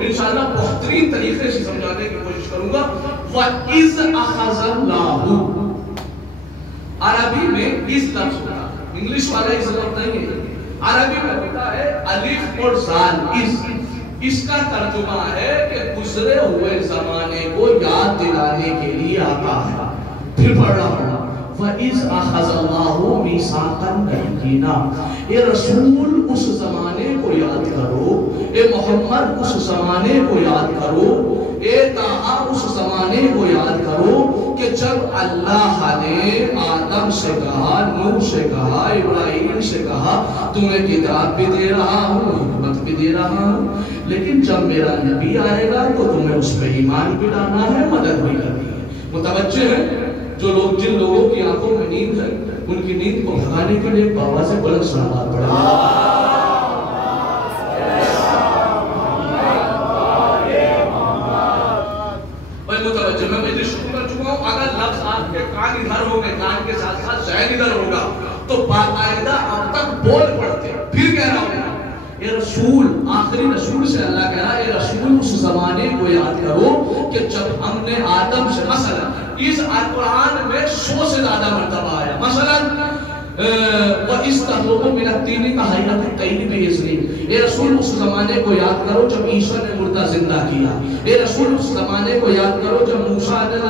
انشاءاللہ بہترین طریقے سے سمجھانے کی کوشش کروں گا. وَإِذْ أَخَذَ اللَّهُ، عربی میں اس لفظ ہوتا ہے، انگلش والا اس لفظ نہیں ہے، عربی میں ہوتا ہے الف اور زال. اس کا ترجمہ ہے کہ گزرے ہوئے زمانے کو یاد دلانے کے لیے آتا ہے. پھر پڑھ رہا ہوں وَإِذْ أَخَذَ اللَّهُ مِيثَاقَ النَّبِيِّينَ، اے رسول اس زمانے کو یاد کرو، اے محمد اس زمانے کو یاد کرو، اے طٰہٰ اس زمانے کو یاد کرو کہ جب اللہ نے آدم سے کہا، نوح سے کہا، ابراہیم سے کہا تمہیں کتاب بھی دے رہا ہوں، حکمت بھی دے رہا ہوں، لیکن جب میرا نبی آئے گا تو تمہیں اس پہ ایمان بھی لانا ہے، مدد بھی کرنی ہے. متوجہ ہے؟ جو لوگ جن لوگوں کی آنکھوں میں نیند ہے ان کی نیند کو بھگانے کے لیے بابا سے بلند سلامات پڑھیں. بھائی متوجہ، میں مجھے شروع کر چکا ہوں. اگر لفظ آپ کے کان ادھر ہو گئے، کان کے ساتھ ساتھ ذہن ادھر ہوگا تو باقاعدہ اب تک بول پڑتے. پھر کہہ رہا ہوں اے رسول، آخری رسول سے اللہ کہہ رہا ہے اے رسول اس زمانے کو یاد کرو کہ جب ہم نے آدم سے، مثلا اس قرآن میں 100 سے زیادہ مرتبہ آیا، مثلا وَإِذْ تَخْلُقُ مِنَ الطِّينِ كَهَيْئَةِ الطَّيْرِ بِإِذْنِهِ، اے رسول اس زمانے کو یاد کرو جب عیسیٰ نے مردہ زندہ کیا. اے رسول اس زمانے کو یاد کرو جب موسیٰ نے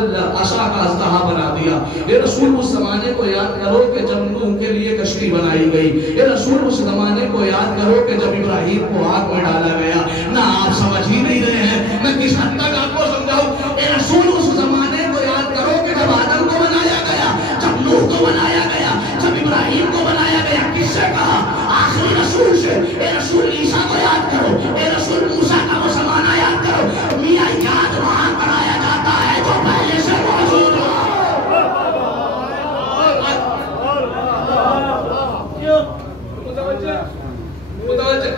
عصا کا اژدہا بنا دیا. اے رسول اس زمانے کو یاد کرو کہ جب نوح کے لیے کشتی بنائی گئی. اے رسول اس زمانے کو یاد کرو کہ جب ابراہیم کو آگ میں ڈالا گیا. نہ آپ سمجھ ہی نہیں رہے ہیں، میں کس حد تک آپ کو سمجھاؤں. اے رسول اس زمانے کو یاد کرو کہ جب آدم کو بنایا گیا، جب نوح کو بنایا گیا، جب ابراہیم کو بنایا گیا. کس سے کہا؟ آخری رسول سے. اے رسول عیسیٰ کو یاد کرو، اے رسول موسیٰ کا وہ زمانہ یاد کرو. میاں یاد وہاں کرایا جاتا ہے جو پہلے سے موجود ہو.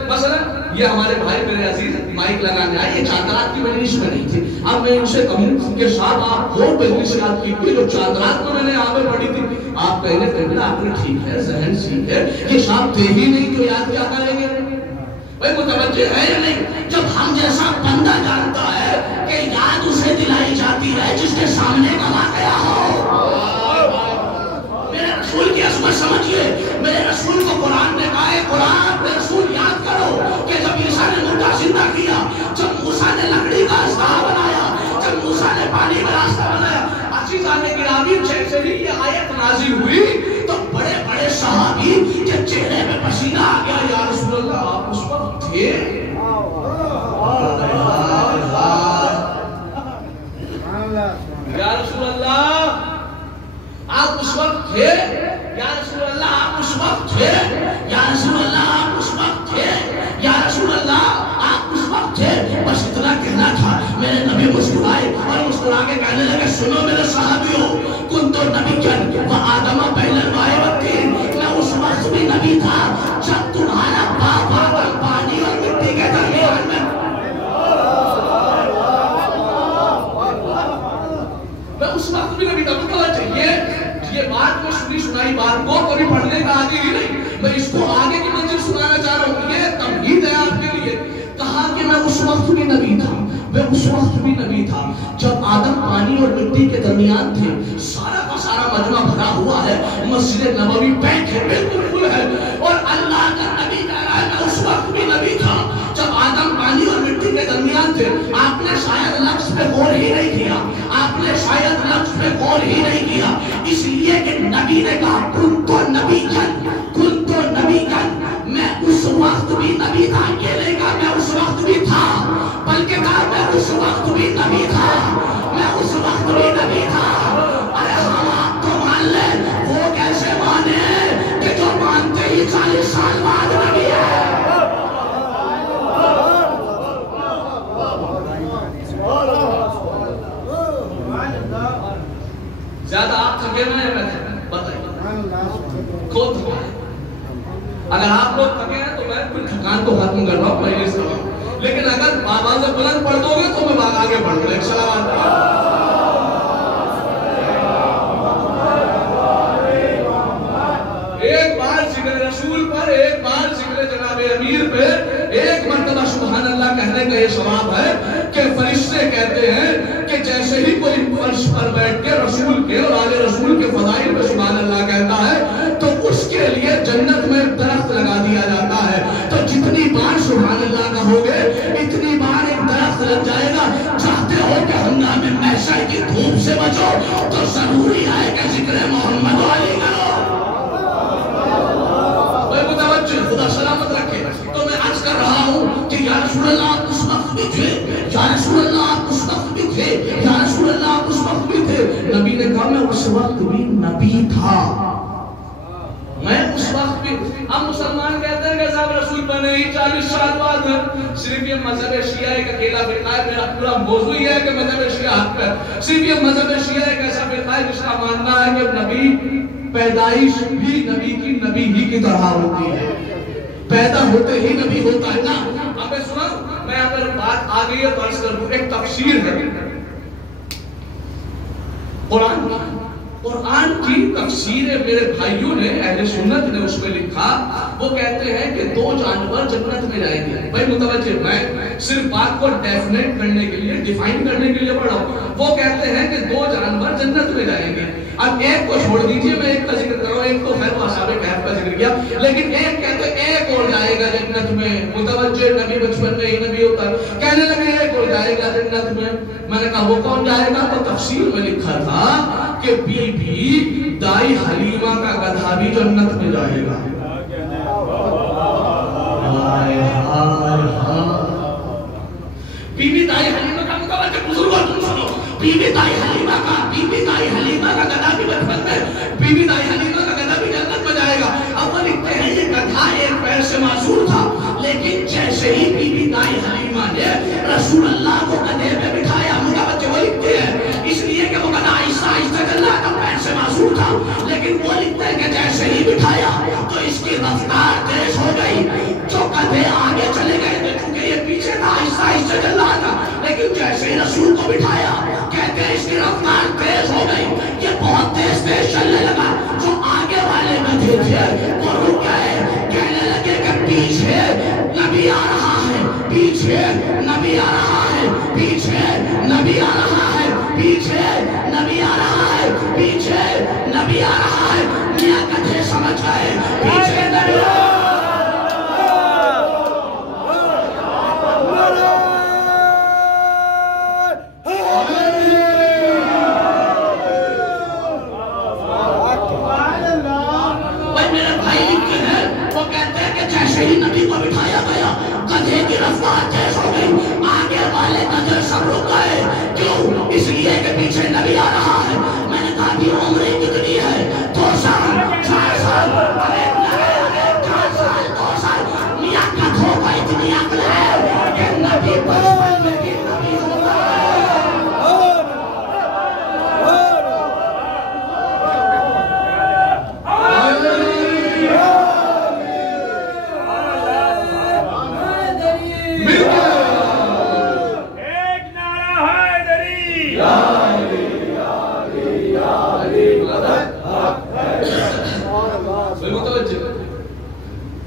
مثلا یہ ہمارے بھائی میرے عزیز مائک لگانے آئے، یہ چاندرات کی مجلس میں نہیں تھی. اب میں ان سے کہوں کہ صاحب آپ اور مجلس یاد کی جو چاندرات کو میں نے آگے پڑھی تھی، آپ کہنے کہ آپ نے ٹھیک ہے، ذہن ٹھیک ہے، یہ صاحب تھے ہی نہیں تو یاد کیا کریں گے. بھائی متوجہ ہے یا نہیں؟ جب ہم جیسا بندہ جانتا ہے کہ یاد اسے دلائی جاتی ہے جس کے سامنے کا واقعہ ہو. میرے رسول کی عظمت سمجھیے. میرے رسول کو قرآن نے کہا ہے، قرآن میں رسول یاد کرو کہ جب عیسیٰ نے مردہ زندہ کیا، جب موسیٰ نے لکڑی کا اژدہا بنایا، جب موسیٰ نے پانی کا راستہ بنایا. عزیزان گرامی، جیسے ہی یہ آیت نازل ہوئی تو بڑے بڑے صحابی کے چہرے میں پسینہ آ گیا. یا رسول اللہ آپ اس وقت تھے؟ یا رسول اللہ آپ اس وقت تھے؟ یا رسول اللہ آپ اس وقت تھے؟ یا رسول اللہ آپ اس وقت تھے؟ یا رسول اللہ آپ اس وقت تھے؟ بس اتنا کہنا تھا. میرے نبی مسکرائے اور مسکرا کے کہنے لگے سنو میرے صحابیوں، کن تو نبی جن و آدم بین الماء والطین، میں اس وقت بھی نبی تھا جب تمہارا باپ آدم پانی اور مٹی کے درمیان میں اس وقت بھی نبی تھا. یہ بات میں سنی سنائی بات کو کبھی پڑھنے کا عادی ہی نہیں. میں اس کو آگے کی منزل سنانا چاہ رہا ہوں. یہ تمہید ہے آپ کے لیے. کہا کہ میں اس وقت بھی نبی تھا، میں اس وقت بھی نبی تھا جب آدم پانی اور مٹی کے درمیان تھے. سارا کا سارا مجمع بھرا ہوا ہے، مسجد نبوی پیک ہے، بالکل فل ہے، اور اللہ کا نبی کہہ رہا ہے میں اس وقت بھی نبی تھا جب آدم پانی اور مٹی کے درمیان تھے. آپ نے شاید لفظ پہ غور ہی نہیں کیا، آپ نے شاید لفظ پہ غور ہی نہیں کیا، اس لیے کہ نبی نے کہا کن تو نبی جن، کن تو نبی جن، میں اس وقت بھی نبی تھا. یہ نہیں کہا میں اس وقت بھی تھا، بلکہ کہا میں اس وقت بھی نبی تھا، میں اس وقت بھی نبی تھا. ارے ہم آپ تو مان لیں، وہ کیسے مانے کہ جو مانتے ہی 40 سال بعد نبی ہے. زیادہ آپ تھکے ہوئے ہیں؟ میں بتائیے کون تھکا ہے؟ اگر آپ لوگ تھکے ہیں تو میں پھر تھکان کو ختم کر رہا ہوں پہلے سے. لیکن اگر آواز بلند پڑھ دو گے تو میں آگے بڑھ رہا ہوں. سلام. ایک بار ذکر رسول پر، ایک بار ذکر جناب امیر پہ، ایک مرتبہ سبحان اللہ کہنے کا یہ سواب ہے کہ فرشتے کہتے ہیں کہ جیسے ہی کوئی فرش پر بیٹھ کے رسول کے اور آل رسول کے فضائل پہ سبحان اللہ کہتا ہے تو اس کے لیے جنت میں درخت لگا دیا جاتا ہے. تو جتنی بار سبحان اللہ کہو گے اتنی بار ایک درخت لگ جائے گا. چاہتے ہو کہ ہنگامے محشر کی دھوپ سے بچو تو ضروری ہے کہ ذکر محمد علی کرو. خدا سلامت رکھے. تو میں عرض کر رہا ہوں کہ یا رسول اللہ آپ اس وقت بھی تھے, یا رسول اللہ آپ اس وقت بھی تھے, یا رسول اللہ آپ اس وقت بھی تھے. نبی نے کہا میں اس وقت بھی نبی تھا, میں اس وقت بھی. ہم مسلمان کہتے ہیں کہ صاحب رسول بنے ہی 40 سال بعد ہے. صرف یہ مذہب شیعہ ایک اکیلا فرقہ ہے. میرا پورا موضوع یہ ہے کہ مذہب شیعہ حق ہے. صرف یہ مذہب شیعہ ایک ایسا فرقہ ہے جس کا ماننا ہے کہ نبی پیدائش بھی نبی ہی کی طرح ہوتی ہے, پیدا ہوتے ہی نبی ہوتا ہے نا. اب سنا میں اگر بات آ گئی ہے تو عرض کر دوں. ایک تفسیر ہے قرآن کی تفسیر میرے بھائیوں نے, اہل سنت نے اس میں لکھا. وہ کہتے ہیں کہ 2 جانور جنت میں جائیں گے. بھائی متوجہ, میں صرف بات کو ڈیفینیٹ کرنے کے لیے, ڈیفائن کرنے کے لیے پڑھا ہوں. وہ کہتے ہیں کہ 2 جانور جنت میں جائیں گے. اب ایک کو چھوڑ دیجئے, میں ایک کا ذکر کر رہا ہوں. ایک تو خیر وہ اصحاب کہف کا ذکر کیا, لیکن ایک کہتے ہیں ایک اور جائے گا جنت میں. متوجہ, نبی بچپن میں ہی نبی ہوتا ہے. کہنے لگے ایک اور جائے گا جنت میں. میں نے کہا وہ کون جائے گا؟ تو تفسیر میں لکھا تھا کہ بی بی دائی حلیمہ کا گدھا بھی جنت میں جائے گا. بی بی دائی حلیمہ کا متوجہ بزرگوں تم سنو, بی بی دائی حلیمہ کا گدھا بھی بچپن میں, بی بی دائی حلیمہ کا گدھا بھی جنت میں جائے گا. اب وہ لکھتے ہیں یہ گدھا ایک پیر سے معذور تھا, لیکن جیسے ہی بی بی دائی حلیمہ نے رسول اللہ کو گدھے پہ بٹھایا, متوجہ وہ لکھتے ہیں اس لیے کہ وہ گدھا آہستہ آہستہ چل رہا تھا, پیر سے معذور تھا, لیکن وہ لکھتے ہیں کہ جیسے ہی بٹھایا تو اس کی رفتار تیز ہو گئی. جو گدھے آگے چلے گئے تھے کیونکہ یہ پیچھے تھا, آہستہ آہستہ چل رہا تھا, لیکن جیسے ہی رسول کو بٹھایا کہتے ہیں اس کی رفتار تیز ہو گئی. یہ بہت تیز چلنے لگا. جو آگے والے گدھے تھے وہ رک گئے, کہنے لگے کہ پیچھے نبی آ رہا ہے, پیچھے نبی آ رہا ہے, پیچھے نبی آ رہا ہے, پیچھے نبی آ رہا ہے, پیچھے نبی آ رہا ہے. میاں گدھے سمجھ گئے پیچھے نبی آ رہا ہے. نبی کو بٹھایا گیا, گدھے کی رفتار تیز ہو گئی, آگے والے گدھے سب رک گئے. کیوں؟ اس لیے کہ پیچھے نبی آ رہا ہے. میں نے کہا کہ عمریں کتنی ہے؟ 2 سال, 4 سال, 4 سال, 2 سال. میاں گدھوں کو اتنی عقل ہے کہ نبی بچپن میں بھی نبی ہوتا ہے.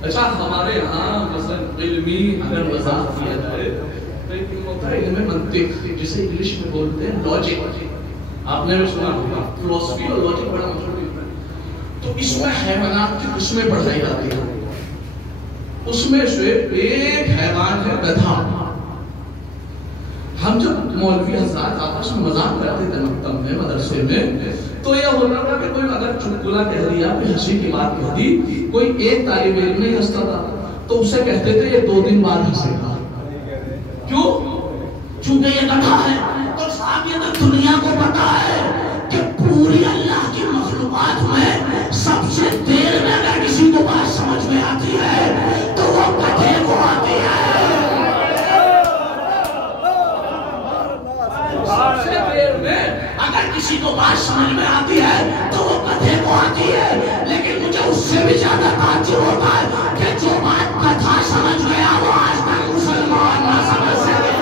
اچھا, ہمارے یہاں مثلا علمی اگر وضاحت کیا جائے تو ایک ہوتا ہے علم منطق, جسے انگلش میں بولتے ہیں لاجک. آپ نے بھی سنا ہوگا فلسفی اور لاجک بڑا مشہور ہے. تو اس میں حیوانات کی قسمیں پڑھائی جاتی ہیں. اس میں سے ایک حیوان ہے گدھا. ہم جب مولوی حضرات آپس میں مذاق کرتے تھے مکتب میں, مدرسے میں, تو یہ ہوتا تھا کہ کوئی اگر چٹکلا کہہ دیا, کوئی ہنسی کی بات کہہ دی, کوئی ایک طالب علم نہیں ہنستا تھا تو اسے کہتے تھے یہ 2 دن بعد ہنسے گا. کیوں؟ چونکہ یہ گدھا ہے. تو صاحب یہ تو دنیا کو پتا ہے کہ پوری اللہ کی مخلوقات میں سب سے دیر میں اگر کسی کو بات سمجھ میں آتی ہے تو وہ گدھے کو آتی ہے. سب سے دیر میں اگر کسی کو بات سمجھ میں آتی ہے تو وہ گدھے کو آتی ہے. لیکن مجھے اس سے بھی زیادہ تعجب ہوتا ہے کہ جو بات گدھا سمجھ گیا وہ آج تک مسلمان نہ سمجھ سکے.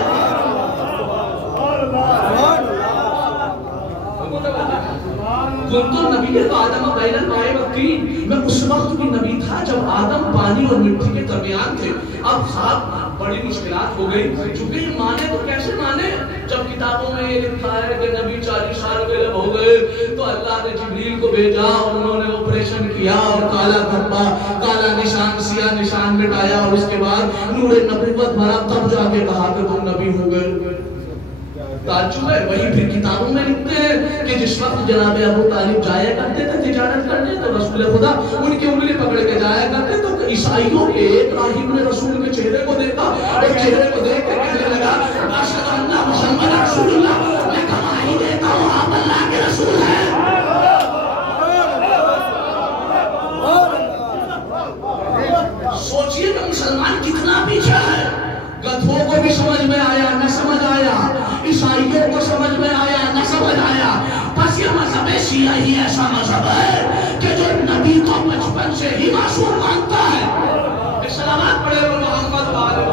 کنتو نبی آدم بین الماء والطین, میں اس وقت بھی نبی تھا جب آدم پانی اور مٹی کے درمیان تھے. اب صاحب بڑی مشکلات ہو گئی. چونکہ یہ مانے تو کیسے مانے جب کتابوں میں یہ لکھا ہے کہ نبی 40 سال کے لب ہو گئے تو اللہ نے جبریل کو بھیجا اور انہوں نے آپریشن کیا اور کالا دھبا کالا نشان سیاہ نشان مٹایا اور اس کے بعد نور نبوت بھرا تب جا کے کہا کہ تم نبی ہو گئے. تعجب ہے. وہی پھر کتابوں میں لکھتے ہیں کہ جس وقت جناب ابو طالب جایا کرتے تھے تجارت کرنے تو رسول خدا ان کی انگلی پکڑ کے جایا کرتے تو عیسائیوں کے ایک راہب نے رسول کے چہرے کو دیکھا اور چہرے کو دیکھ کے کہنے لگا اشہد ان محمد رسول اللہ, میں گواہی دیتا ہوں آپ اللہ کے رسول ہیں. سوچئے کہ مسلمان کتنا پیچھے ہے. گدھوں کو بھی سمجھ میں آیا نہ سمجھ آیا, عیسائیوں کو سمجھ میں آیا نہ سمجھ آیا. بس یہ مذہب شیعہ ہی ایسا مذہب ہے کہ جو نبی کو بچپن سے ہی معصوم مانتا ہے. سلامات پڑھے وہ محمد والے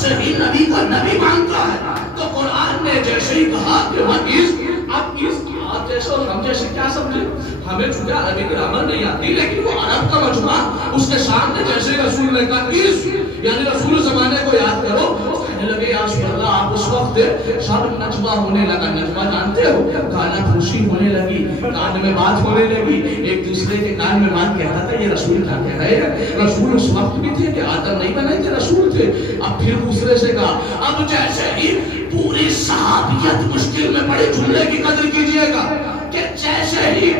سے ہی نبی کو نبی مانتا ہے. تو قرآن نے جیسے ہی کہا کہ اب اس آپ جیسے اور ہم جیسے کیا سمجھے, ہمیں چونکہ عربی گرامر نہیں آتی لیکن وہ عرب کا مجمع اس کے سامنے جیسے رسول نے کہا یعنی رسول زمانے کو یاد کرو, کہنے لگے یا رسول اللہ آپ اس وقت سب نجوہ ہونے لگا. نجوہ جانتے ہو, کانا پھوسی ہونے لگی, کان میں بات ہونے لگی, ایک دوسرے کے کان میں بات کہتا تھا یہ رسول کیا کہہ رہے ہیں. رسول اس وقت بھی تھے کہ آدم نہیں بنائے تھے, رسول تھے. اب پھر دوسرے سے کہا اب جیسے ہی پوری صحابیت مشکل میں پڑی, جملے کی قدر کیجئے گا کہ جیسے ہی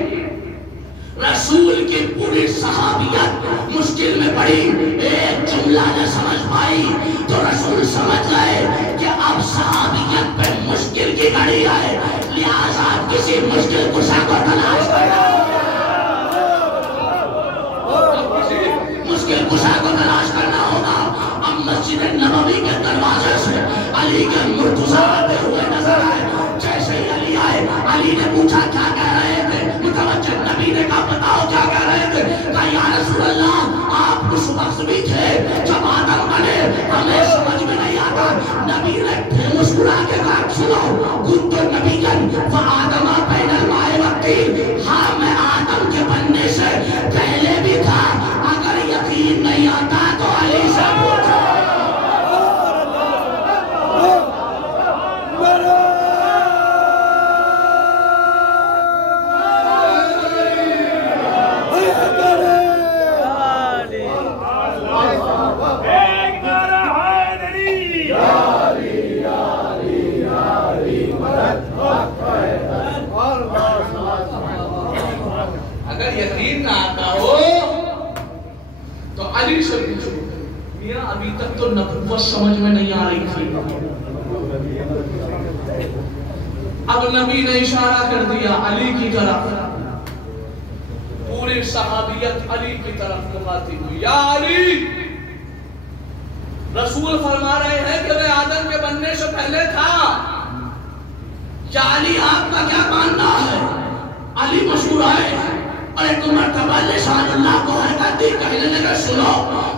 رسول کی پوری صحابیت مشکل میں پڑی ایک جملہ نہ سمجھ پائی تو رسول سمجھ گئے کہ اب صحابیت پہ مشکل کی گھڑی آئے, لہذا کسی مشکل کشا کو تلاش کرنا مشکل کشا کو تلاش کرنا ہوگا. اب مسجد نبوی کے دروازے سے علی کے مرتضی آتے ہوئے نظر آئے. جیسے ہی علی آئے, علی نے پوچھا کیا کہہ رہے تھے, متوجہ نبی نے کہا بتاؤ کیا کہہ رہے تھے. کہا یا رسول اللہ آپ اس وقت بھی تھے جب آدم بنے, ہمیں سمجھ میں نہیں آتا. نبی نے پھر مسکرا کے کہا سنو کنت نبیا وآدم بین الماء والطین, ہاں میں آدم کے بننے سے پہلے بھی تھا. اگر یقین نہیں آتا تو علی سے پوچھو. اگر یقین نہ آتا ہو تو علی سے پوچھو. میاں ابھی تک تو نبوت سمجھ میں نہیں آ رہی تھی, اب نبی نے اشارہ کر دیا علی کی طرف. پوری صحابیت علی کی طرف کماتی ہوئی, یا علی. رسول فرما رہے ہیں کہ میں آدم کے بننے سے پہلے تھا. یا علی آپ کا کیا ماننا ہے. علی مشہور آئے اور ایک مرتبہ لسان اللہ کو حرکت دی, کہنے لگے سنو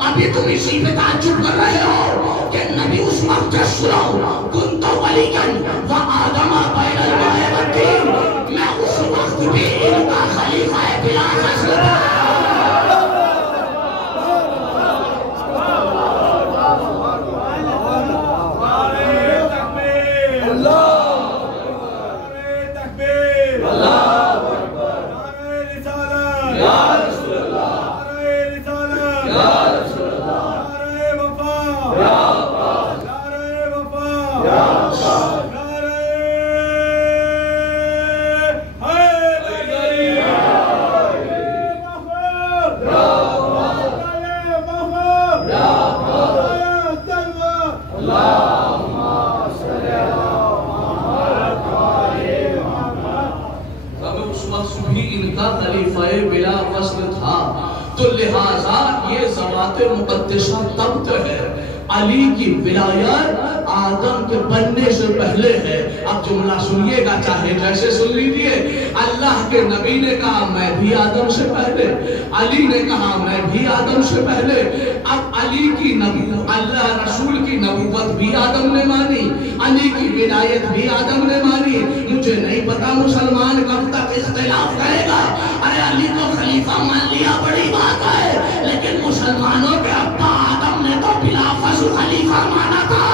ابھی تم اسی پہ تعجب کر رہے ہو کہ نبی اس وقت سنو کنت ولیا وآدم بین الماء والطین, میں اس وقت بھی ان کا خلیفہ بلا فصل تھا. علی کی ولایت آدم کے بننے سے پہلے ہے۔ اب جملہ سنیے گا چاہے جیسے سن لیجیے۔ اللہ کے نبی نے کہا میں بھی آدم سے پہلے، علی نے کہا میں بھی آدم سے پہلے۔ اب علی کی اللہ رسول کی نبوت بھی آدم نے مانی، علی کی ولایت بھی آدم نے مانی۔ مجھے نہیں پتا مسلمان کب تک اختلاف کرے گا۔ ارے علی کو خلیفہ مان لیا بڑی بات ہے، لیکن مسلمانوں کے ابا آدم نے تو بلا فضل خلیفہ مانا تھا۔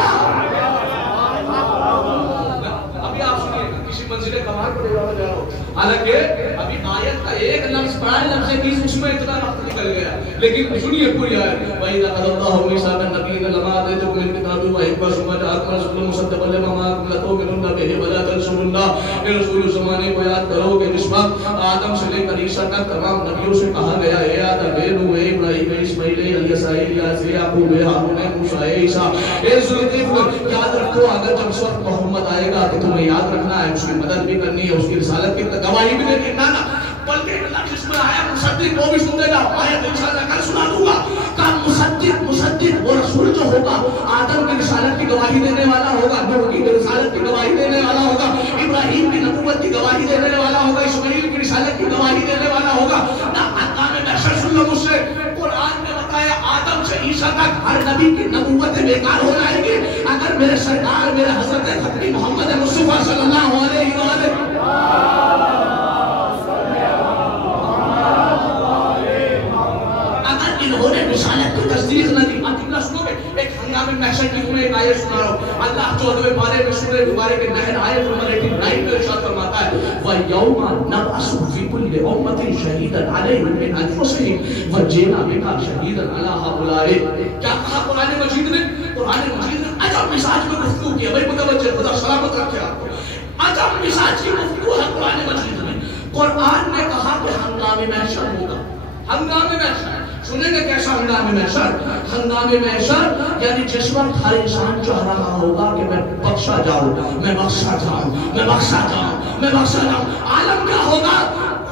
ابھی آپ سنیے کسی منزل کمال پر جا رہا ہوں، حالانکہ ابھی آیت کا ایک لفظ پڑھا ہے، لفظ حدیث اس میں اتنا وقت نکل گیا، لیکن سنیے پوری آیت۔ وَإِذَا أَخَذَ اللَّهُ مِيثَاقَ النَّبِيِّينَ لَمَا آتَيْتُكُم مِّن كِتَابٍ وَحِكْمَةٍ ثُمَّ جَاءَكُمْ رَسُولٌ مُصَدِّقٌ لِّمَا مَعَكُمْ لَتُؤْمِنُنَّ بِهِ وَلَتَنصُرُنَّهُ۔ یہ رسول زمانے کو یاد کرو کہ جس وقت آدم سے لے کر عیسیٰ تک تمام نبیوں سے کہا گیا اے آدم، اے نوح، اے ابراہیم، اے اسماعیل، اے الیسع، اے الیاس، اے یعقوب، اے ہارون، اے موسیٰ، اے عیسیٰ، اے ذوالقرنین، یاد رکھو اگر جب اس وقت محمد آئے گا تو تمہیں یاد رکھنا ہے، اس کی مدد بھی کرنی ہے، اس کی رسالت کی گواہی بھی دینی ہے، بلکہ اللہ جس میں آیا مصدق وہ بھی سن دے گا، آیت انشاءاللہ کل سنا دوں گا۔ کہ مصدق وہ رسول جو ہوگا آدم کی رسالت کی گواہی دینے والا ہوگا، نوح کی رسالت کی گواہی دینے والا ہوگا، ابراہیم کی نبوت کی گواہی دینے والا ہوگا، اسماعیل کی رسالت کی گواہی دینے والا ہوگا۔ سن لو مجھ سے، قرآن نے بتایا آدم سے عیسیٰ تک ہر نبی کی نبوت بیکار ہو جائے گی اگر میرے سرکار میرے حضرت ختمی محمد مصطفیٰ صلی اللہ علیہ وآلہ اگر انہوں نے رسالت کی تصدیق نہ دی۔ عقیدہ سنو گے، ایک ہنگامے محشر کی تمہیں ایک آیت سنا رہا ہوں۔ اللہ 14ویں پارے میں سورہ دوبارے کے نحل آیت نمبر 89 میں ارشاد فرماتا ہے وَيَوْمَ نَبْعَثُ فِي كُلِّ أُمَّةٍ شَهِيدًا عَلَيْهِمْ مِنْ أَنفُسِهِمْ وَجِئْنَا بِكَ شَهِيدًا عَلَىٰ هَؤُلَاءِ۔ کیا کہا قرآن مجید نے؟ قرآن مجید نے عجب مزاج میں گفتگو کیا، بھائی متوجہ، خدا سلامت رکھے آپ کو۔ عجب مزاج کی گفتگو ہے قرآن مجید میں۔ قرآن نے کہا کہ ہنگامے محشر ہوگا، ہنگامے محشر۔ سنیں گے کیسا ہنگامے محشر؟ ہنگامے محشر یعنی جس وقت ہر انسان چاہ رہا ہوگا کہ میں بخشا جاؤں، میں بخشا جاؤں، میں بخشا جاؤں، میں بخشا جاؤں۔ عالم کیا ہوگا؟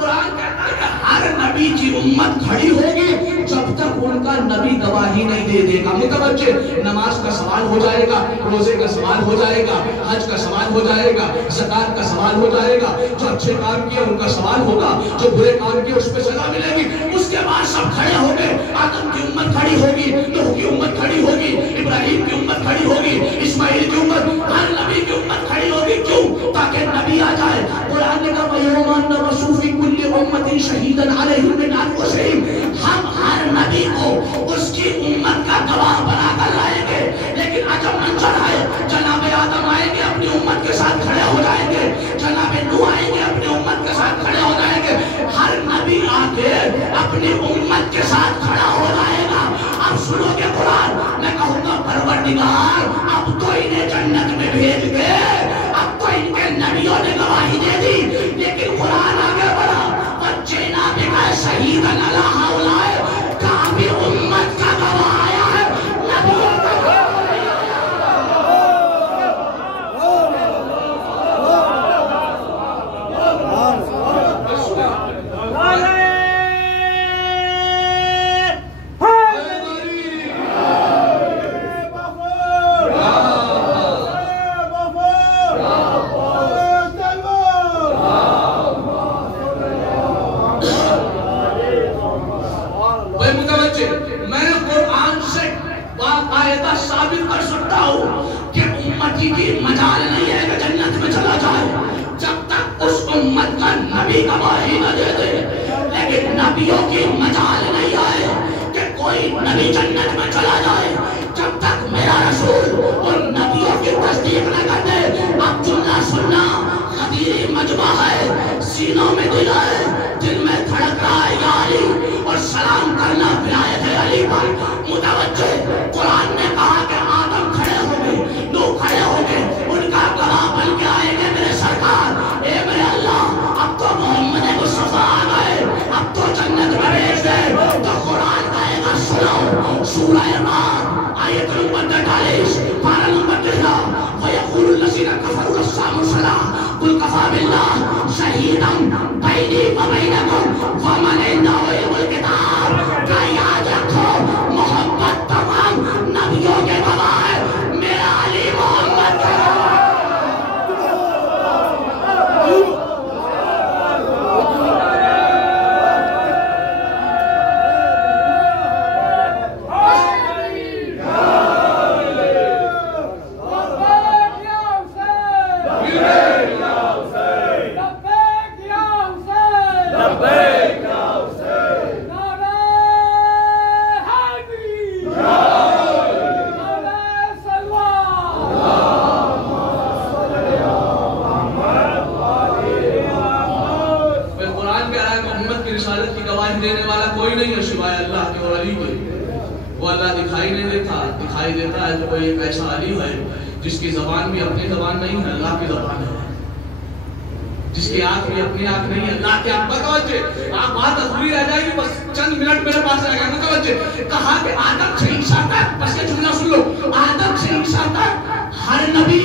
قرآن کہتا ہے کہ ہر نبی کی امت کھڑی ہوگی جب تک ان کا نبی گواہی نہیں دے دے گا۔ متوجہ، نماز کا سوال ہو جائے گا، روزے کا سوال ہو جائے گا، حج کا سوال ہو جائے گا، زکات کا سوال ہو جائے گا، جو اچھے کام کیے ان کا سوال ہوگا، جو برے کام کیے اس پہ سزا ملے گی۔ اس کے بعد سب کھڑے ہوں گے، آدم کی امت کھڑی ہوگی، نوح کی امت کھڑی ہوگی، ابراہیم کی امت کھڑی ہوگی، اسماعیل کی امت، ہر نبی کی امت کھڑی ہوگی۔ کیوں؟ تاکہ نبی آ جائے۔ قرآن نے کہا وَيَوْمَ نَبْعَثُ فِي كُلِّ أُمَّةٍ شَهِيدًا عَلَيْهِمْ مِنْ أَنفُسِهِمْ۔ ہم ہر نبی کو اس کی امت کا گواہ بنا کر لائیں گے، لیکن عجب منظر ہے، جناب آدم آئیں گے اپنی امت کے ساتھ کھڑے ہو جائیں گے، جناب نوح آئیں گے اپنی امت کے ساتھ کھڑے ہو جائیں گے، ہر نبی آ کے اپنی امت کے ساتھ کھڑا ہو جائے گا۔ اب سنو گے قرآن، میں کہوں گا پروردگار اب تو انہیں جنت میں بھیج دے، اب تو ان کے نبیوں نے گواہی دے دی، لیکن قرآن آگے بڑھا وَجِئْنَا بِكَ شَهِيدًا عَلَىٰ هَؤُلَاءِ، کہاں بھی امت کا گواہ آیا ہے، نبیوں کا گواہ آیا ہے۔ میں قرآن سے باقاعدہ ثابت کر سکتا ہوں کہ امتی کی مجال نہیں ہے کہ جنت میں چلا جائے جب تک اس امت کا نبی گواہی نہ دے دے، لیکن نبیوں کی مجال نہیں آئے کہ کوئی نبی جنت میں چلا جائے جب تک میرا رسول ان نبیوں کی تصدیق نہ کر دے۔ اب جملہ سننا، خدیری مجمع ہے، سینوں میں دل ہے، دل میں دھڑک رہا ہے یا علی، اور سلام کرنا ولایت علی پر۔ متوجہ، قرآن نے کہا کہ آدم کھڑے ہوں گے، نوح کھڑے ہوں گے، ان کا گواہ بن کے آئیں گے میرے سرکار، اے میرے اللہ اب تو محمد مصطفیٰ آ گئے، اب تو جنت میں بھیج دے۔ تو قرآن کہے گا سنو، سورہ نور آیت نمبر 43 پارہ نمبر 13 وَيَقُولُ الَّذِينَ كَفَرُوا لَسْتَ مُرْسَلًا قُلْ كَفَىٰ بِاللَّهِ شَهِيدًا بَيْنِي وَبَيْنَكُمْ وَمَنْ عِندَهُ عِلْمُ الْكِتَابِ۔ کہ یاد رکھو محمد تمام نبیوں کے گواہ ایک ایسا علی ہے جس کی زبان بھی اپنی زبان نہیں ہے، اللہ کی زبان ہے، جس کی آنکھ بھی اپنی آنکھ نہیں ہے، اللہ کی آنکھ۔ متوجہ، آپ بات ادھوری رہ جائے گی، بس چند منٹ میرے پاس رہ گا۔ متوجہ، کہا کہ آدم سے عیسیٰ تک، بس یہ جملہ سن لو، آدم سے عیسیٰ تک ہر نبی،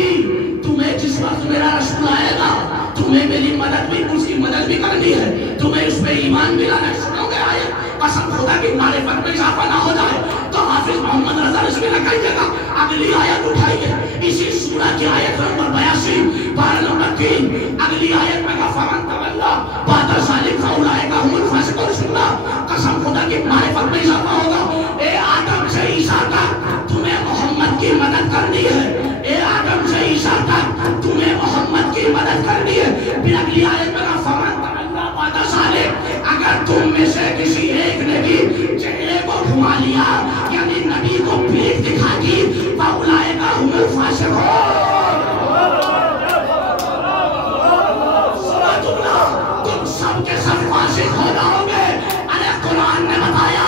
تمہیں جس وقت میرا رسول آئے گا تمہیں میری مدد بھی، اس کی مدد بھی کرنی ہے، تمہیں اس پہ ایمان بھی لانا ہے۔ سنو گے آیت، قسم خدا کی معرفت میں اضافہ نہ ہو جائے تو حافظ محمد رضا رضوی لگائیے گا۔ اگلی آیت اٹھائیے، اسی سورہ کی آیت نمبر 82 پارہ نمبر 3، اگلی آیت میں کہا فمن تولی بعد ذلک فاولئک هم الفاسقون۔ سننا، قسم خدا کی معرفت میں اضافہ ہوگا۔ اے آدم سے عیسیٰ تک تمہیں محمد کی مدد کرنی ہے، اے آدم سے عیسیٰ تک تمہیں محمد کی مدد کرنی ہے۔ پھر اگلی آیت میں کہا فمن تولی بعد ذلک، اگر تم میں سے کسی ایک نے بھی چہرے کو گھما لیا، یعنی نبی کو پیٹھ دکھا دی، فاولئک هم الفاسقون۔ تم سب کے سب فاسق ہو جاؤ گے۔ ارے قرآن نے بتایا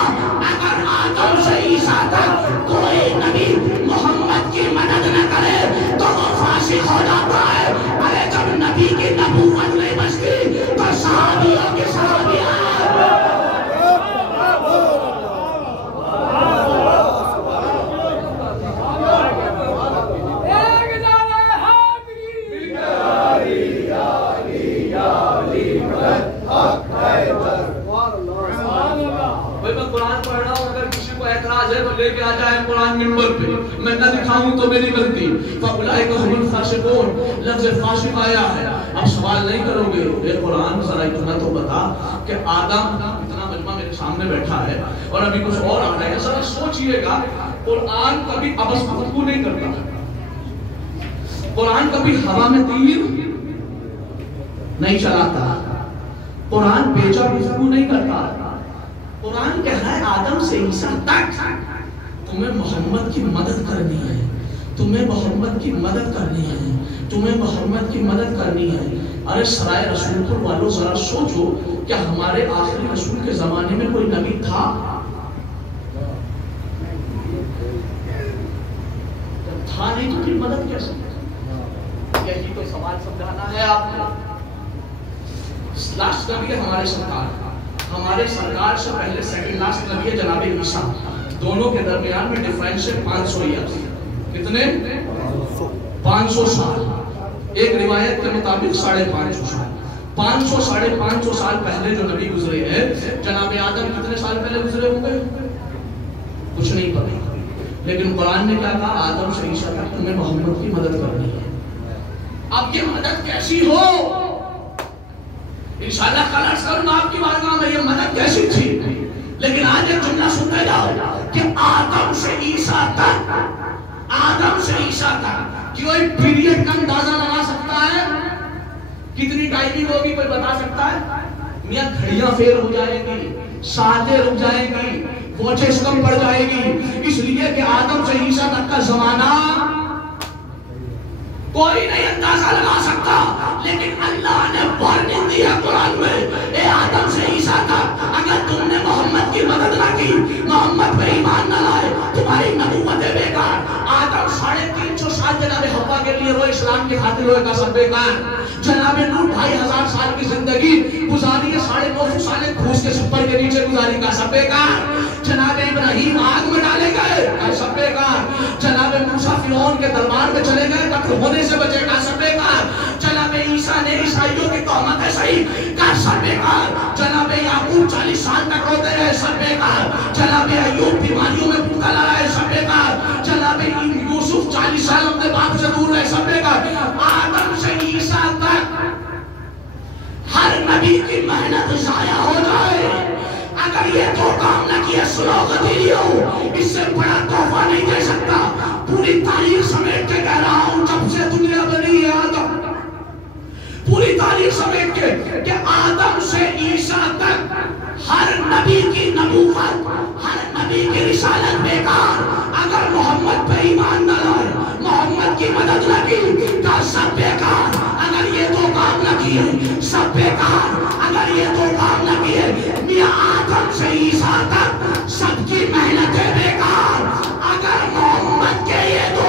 اگر آدم سے عیسیٰ تک کوئی نبی محمد کی مدد نہ کرے تو وہ فاسق ہو جاتا ہے۔ ارے جب نبی کی نبوت نہیں بچتی تو صحابیوں کی صحابیاں، لے کے آ جائے قرآن منبر پہ، میں نہ دکھاؤں تو میری غلطی۔ فاولئک هم الفاسقون، لفظ فاسق آیا ہے۔ اب سوال نہیں کرو گے، اے قرآن ذرا اتنا تو بتا کہ آدم، اتنا مجمع میرے سامنے بیٹھا ہے اور ابھی کچھ اور آ رہا ہے، ذرا سوچئے گا، قرآن کبھی ابس گفتگو نہیں کرتا، قرآن کبھی ہوا میں تیر نہیں چلاتا، قرآن بیچا گفتگو نہیں کرتا۔ قرآن کہہ رہا ہے آدم سے عیسیٰ تک تمہیں محمد کی مدد کرنی ہے، تمہیں محمد کی مدد کرنی ہے، تمہیں محمد کی مدد کرنی ہے۔ ارے سرائے رسول پور والوں ذرا سوچو، کیا ہمارے آخری رسول کے زمانے میں کوئی نبی تھا؟ جب تھا نہیں تو پھر مدد کیسے؟ یہی تو سوال سمجھانا ہے آپ نے۔ لاسٹ نبی ہے ہمارے سرکار، ہمارے سرکار سے پہلے سیکنڈ لاسٹ نبی ہے جناب عیسیٰ، دونوں کے درمیان میں ڈیفرنس ہے 500 ایئرز۔ کتنے؟ 500 سال۔ ایک روایت کے مطابق 550 سال۔ 500 ساڑھے 500 سال پہلے جو نبی گزرے ہیں، جناب آدم کتنے سال پہلے گزرے ہوں گے؟ کچھ نہیں پتا، لیکن قرآن نے کیا کہا؟ آدم سے عیسیٰ تک تمہیں محمد کی مدد کرنی ہے۔ اب یہ مدد کیسی ہو؟ انشاءاللہ کل عرض کروں آپ کی بارگاہ میں یہ مدد کیسی تھی، لیکن آج ایک جملہ سنتے جاؤ کہ آدم سے عیسیٰ تک، آدم سے عیسیٰ تک کوئی پیریڈ کا اندازہ لگا سکتا ہے؟ کتنی ٹائمنگ ہوگی کوئی بتا سکتا ہے؟ میاں گھڑیاں فیر ہو جائیں گی، ساتیں رک جائیں گی، واچز کم پڑ جائے گی، اس لیے کہ آدم سے عیسیٰ تک کا زمانہ کوئی نہیں اندازہ لگا سکتا، لیکن اللہ نے وارننگ دی ہے قرآن میں، اے آدم سے عیسیٰ تک اگر تم نے محمد کی مدد نہ کی، محمد پہ ایمان نہ لائے، تمہاری نبوت بیکار۔ آدم 350 سال جناب حوا کے لیے وہ اسلام کی خاطر ہوئے کا سب بیکار۔ جناب نوح 2500 سال کی زندگی گزاری ہے، 950 سال گھوس کے چھپر کے نیچے گزاری کا سب بیکار۔ جناب ابراہیم آگ میں ڈالے گئے کا سب بیکار۔ جناب موسیٰ فرعون کے دربار میں چلے گئے قتل ہونے سے بچے کا سب بیکار۔ جناب عیسیٰ نے عیسائیوں کی تہمت ہے صحیح کا سب بیکار۔ جناب یعقوب 40 سال تک روتے رہے سب بیکار۔ جناب ایوب بیماریوں میں مبتلا رہے سب بیکار۔ جناب یوسف 40 سال اپنے باپ سے دور رہے سب بیکار۔ آدم سے عیسیٰ تک ہر نبی کی محنت ضائع ہو جائے، اگر یہ دو کام نہ کیے سنو غدیریوں، اس سے بڑا تحفہ نہیں دے سکتا۔ پوری تاریخ سمیٹ کے کہہ رہا ہوں، جب سے دنیا بنی ہے آدم، پوری تاریخ سمیٹ کے کہ آدم سے عیسیٰ تک ہر نبی کی نبوت، ہر نبی کی رسالت بیکار۔ اگر محمد پہ ایمان نہ لائے، محمد کی مدد نہ کی تو سب بیکار۔ اگر یہ دو کام نہ کیے سب بیکار۔ اگر یہ دو کام نہ کیے، میاں آدم سے عیسیٰ تک سب کی محنتیں بیکار۔ اگر محمد کے یہ دو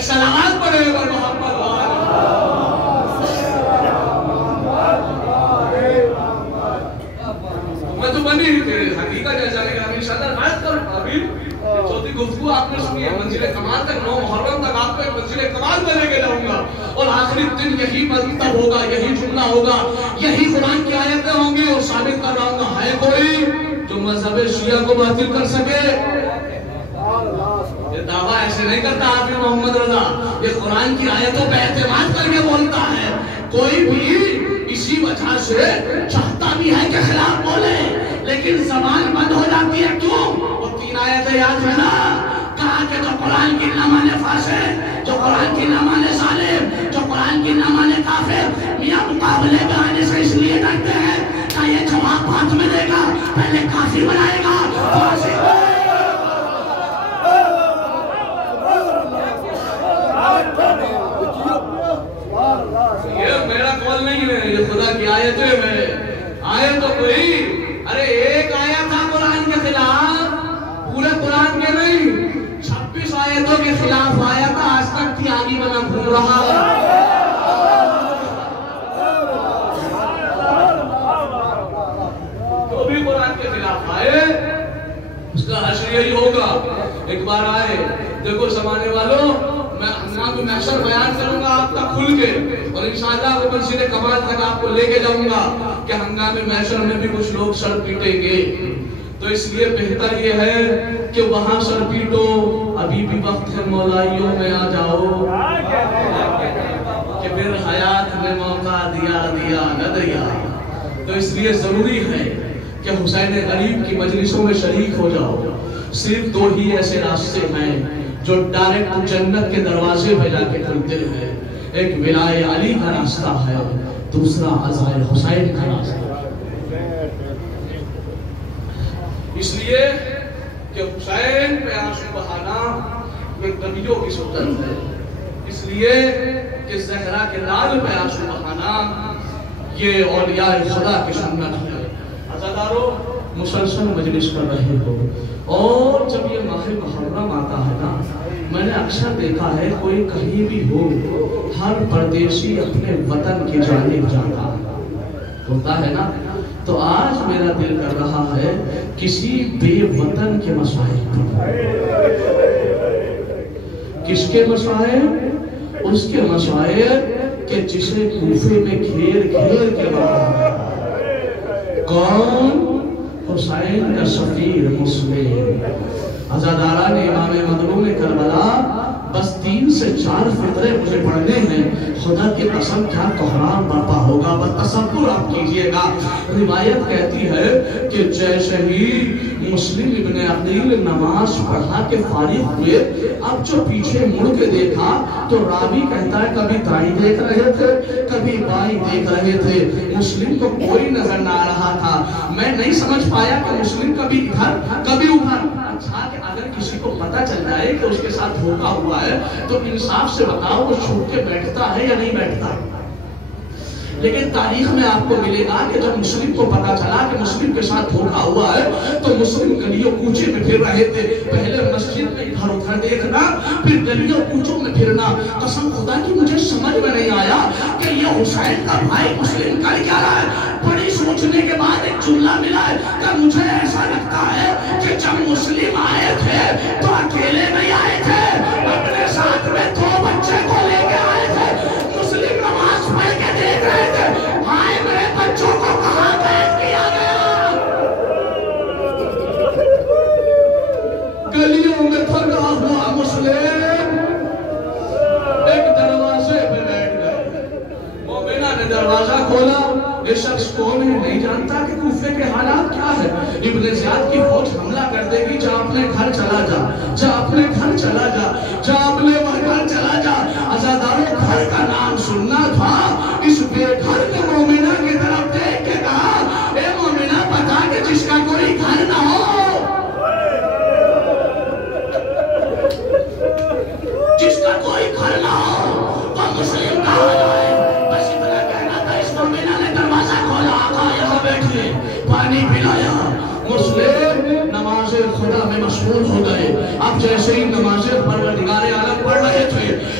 ایک سلامات پڑھے پر محمد میں تو بنی ہی تیرے حقیقت جیسا لیکن ابھی انشاءاللہ عرض کروں ابھی چوتھی گفتگو آپ نے سنی ہے منزل کمال تک 9 محرم تک آپ کو ایک منزل کمال میں لے کے جاؤں گا اور آخری دن یہی مطلب ہوگا یہی جملہ ہوگا یہی قرآن کی آیتیں ہوں گی اور ثابت کر رہا ہوں گا ہے کوئی جو مذہب شیعہ کو باطل کر سکے یہ دعویٰ ایسے نہیں کرتا حافظ محمد رضا یہ قرآن کی آیتوں پہ اعتماد کر کے بولتا ہے کوئی بھی اسی وجہ سے چاہتا بھی ہے کہ خلاف بولے لیکن زبان بند ہو جاتی ہے کیوں وہ 3 آیتیں یاد ہے نا کہا کہ جو قرآن کی نہ مانے فاسق جو قرآن کی نہ مانے ظالم جو قرآن کی نہ مانے کافر میاں مقابلے میں آنے سے اس لیے ڈرتے ہیں کہ یہ جواب ہاتھ میں دے گا پہلے کافر بنائے گا فاسق یہ میرا قول نہیں ہے یہ خدا کی آیتیں ہیں آئے تو کوئی ارے ایک آیا تھا قرآن کے خلاف پورے قرآن کے نہیں 26 آیتوں کے خلاف آیا تھا آج تک تھی آگی بنا گھوم رہا تو بھی قرآن کے خلاف آئے اس کا حشر یہی ہوگا ایک بار آئے دیکھو زمانے والوں میں محشر بیان کروں گا آپ کا کھل کے اور انشاءاللہ وہ منزل کمال تک آپ کو لے کے جاؤں گا کہ ہنگام محشر میں بھی کچھ لوگ سر پیٹیں گے تو اس لیے بہتر یہ ہے کہ وہاں سر پیٹو ابھی بھی وقت ہے مولائیوں میں آ جاؤ کہ پھر حیات نے موقع دیا نہ دیا تو اس لیے ضروری ہے کہ حسین غریب کی مجلسوں میں شریک ہو جاؤ صرف 2 ہی ایسے راستے ہیں جو ڈائریکٹ جنت کے دروازے پہ جا کے کھلتے ہیں ایک ولائے علی کا راستہ ہے دوسرا عزائے حسین کا راستہ اس لیے کہ حسین پہ آنسو بہانا ایک نبیوں کی سنت ہے اس لیے کہ زہرا کے لال پہ آنسو بہانا یہ اولیاء خدا کی سنت ہے عزادارو مسلسل مجلس کر رہے ہو اور جب یہ ماہ محرم آتا ہے نا میں نے اکثر دیکھا ہے کوئی کہیں بھی ہو ہر پردیسی اپنے وطن کی جانب جاتا ہوتا ہے نا تو آج میرا دل کر رہا ہے کسی بے وطن کے مسائل کس کے مسائل اس کے مسائل کہ جسے کوفے میں گھیر کے مارا کون حسین کا سفیر مسلم عزاداران امام مظلوم کربلا بس 3 سے 4 فطرے مجھے پڑھنے ہیں خدا کی قسم کیا کوہرام برپا ہوگا بس تصور آپ کیجئے گا روایت کہتی ہے کہ جیسے ہی مسلم ابن عقیل نماز پڑھا کے فارغ ہوئے اب جو پیچھے مڑ کے دیکھا تو راوی کہتا ہے کبھی دائیں دیکھ رہے تھے کبھی بائیں دیکھ رہے تھے مسلم کو کوئی نظر نہ آ رہا تھا میں نہیں سمجھ پایا کہ مسلم کبھی ادھر کبھی ادھر اچھا کہ اگر کسی کو پتہ چل جائے کہ اس کے ساتھ دھوکا ہوا ہے تو انصاف سے بتاؤ وہ چھوٹ کے بیٹھتا ہے یا نہیں بیٹھتا لیکن تاریخ میں آپ کو ملے گا کہ جب مسلم کو پتا چلا کہ مسلم کے ساتھ دھوکا ہوا ہے تو مسلم گلیوں کوچے میں پھر رہے تھے پہلے مسجد میں ادھر ادھر دیکھنا پھر گلیوں کوچوں میں پھرنا قسم خدا کی مجھے سمجھ میں نہیں آیا کہ یہ حسین کا بھائی مسلم کر کیا رہا ہے بڑی سوچنے کے بعد ایک جملہ ملا ہے کہ مجھے ایسا لگتا ہے کہ جب مسلم آئے تھے تو اکیلے نہیں آئے تھے اپنے ساتھ میں 2 بچے کو لے کے آئے تھے مسلم نماز پڑھ کے دیکھ رہے تھے ہائے میرے بچوں کو کہاں قید کیا گیا گلیوں میں پھرا ہوا مسلم ایک دروازے پہ بیٹھ گئے مومنہ نے دروازہ کھولا یہ شخص کون ہے نہیں جانتا کہ کوفے کے حالات کیا ہے ابن زیاد کی فوج حملہ کر دے گی جا اپنے گھر چلا جا جا اپنے گھر چلا جا جا اپنے گھر چلا جا عزاداروں گھر کا نام سننا تھا اس بے گھر کے مومنہ کی طرف دیکھ کے کہا اے مومنہ بتا کہ جس کا کوئی گھر نہ ہو جس کا کوئی گھر نہ ہو وہ مسلم کا ہو جائے بس اتنا کہنا تھا اس مومنہ نے دروازہ کھولا آقا یہاں بیٹھے پانی پلایا مسلم نماز خدا میں مشغول ہو گئے اب جیسے ہی نماز پروردگار عالم پڑھ رہے تھے